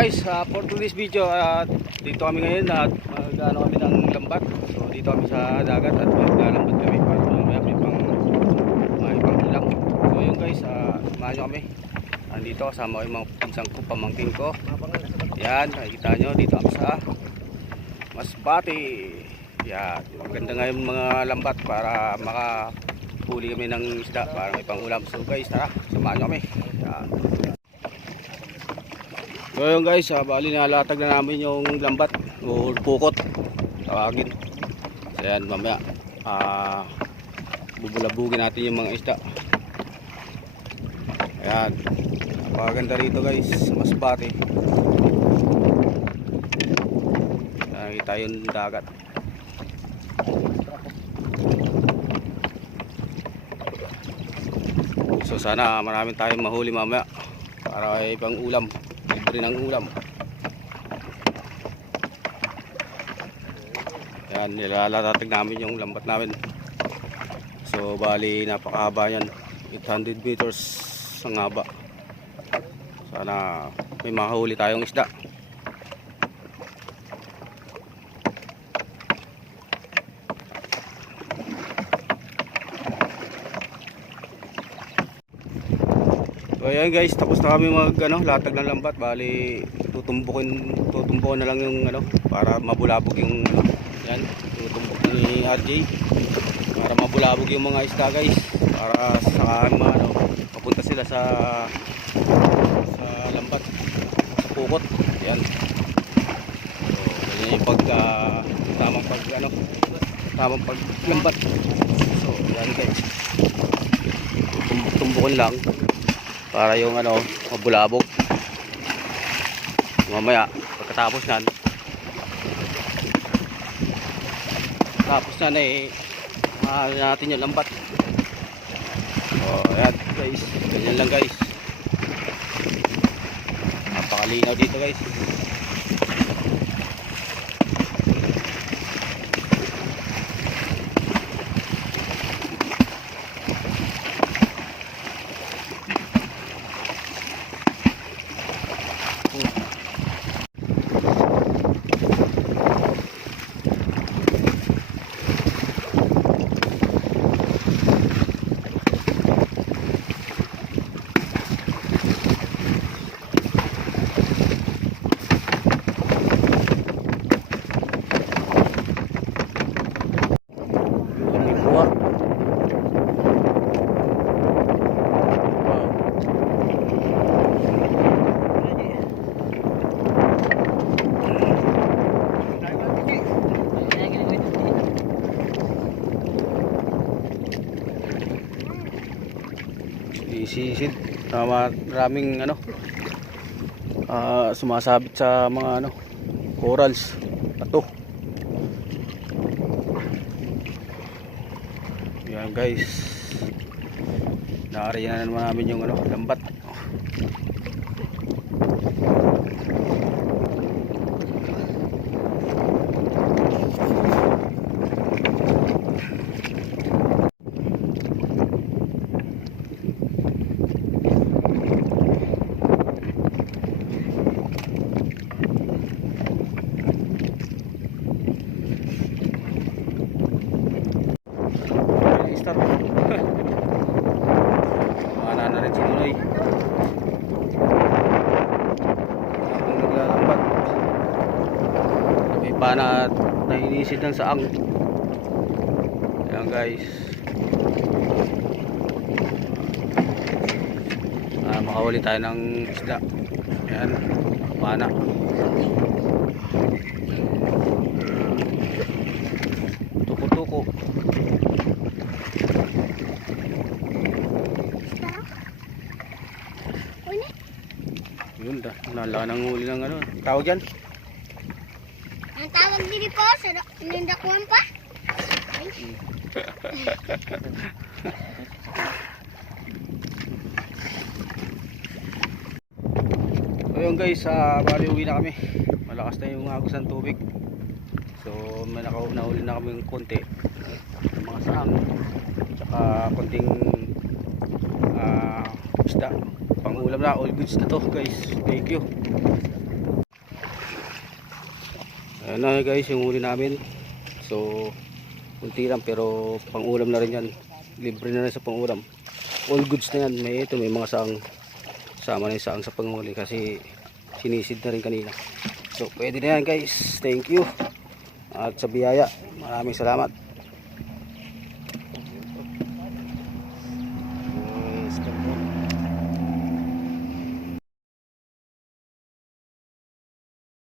guys, uh, for today's video, uh, dito kami ngayon at magano kami ng lambat. So dito kami sa dagat at maglalambat kami para mamaya may pang may pang ulam. So yun guys, uh, samahan kami. Andito kasama ko yung mga pinsang ko, pamangking ko. Yan, nakikita nyo dito kami sa Masbate. Yan, maganda nga yung mga lambat para makahuli kami ng isda para may pang ulam. So guys, tara, samahan nyo kami. Yan. So yun guys, ah, bali nalatag na namin yung lambat o pukot. Tawagin. So yan, mamaya ah bubulabugin natin yung mga isda. Ayan. Napakaganda rito guys, mas bati. Nakikita yung dagat. So sana marami tayong mahuli mamaya para ay pang ulam libre ng ulam. Yan nilalatatag namin yung lambat namin. So bali napakahaba yan. 800 meters ang haba. Sana may mahuli tayong isda So ayan guys, tapos na kami mag ano, latag ng lambat. Bali tutumbukin tutumbukin na lang yung ano para mabulabog yung ano, yan, tutumbok ni RJ para mabulabog yung mga isda guys. Para sa mga ano, papunta sila sa sa lambat, sa pukot. Yan. So, ganyan yung pag ah, tamang pag ano, tamang pag lambat. So, yan guys. Tumbok-tumbukin lang para yung ano mabulabog. Mamaya pagkatapos nan tapos na eh mahal natin yung lambat. Oh ayan guys. Ganyan lang guys. Napakalinaw dito guys Isisid. Uh, maraming ano ah, sumasabit sa mga ano corals. Ato. Yan guys. Naari na naman namin yung ano, lambat. Start. Mana na rin si Nunoy. Habang naglalambat. May pana at nainisid ng saang. Ayan guys. Ah, makahuli tayo ng isda. Ayan. Pana. Tuko-tuko. Yun da. Nala nang huli ng ano. Tawag yan. Ang tawag dito po sa nindakuan pa. So yun guys, uh, bali uwi na kami. Malakas na yung agos ng tubig. So may naka- nahuli na kami ng konti. Mga saang. Tsaka konting ah, isda. Pangulam na. All goods na to guys. Thank you. Ayan na guys, yung huli namin. So, kunti lang pero pang ulam na rin yan. Libre na rin sa pang ulam. All goods na yan. May ito, may mga saang. Sama na yung saang sa panghuli kasi sinisid na rin kanina. So, pwede na yan guys. Thank you. At sa biyaya, maraming salamat.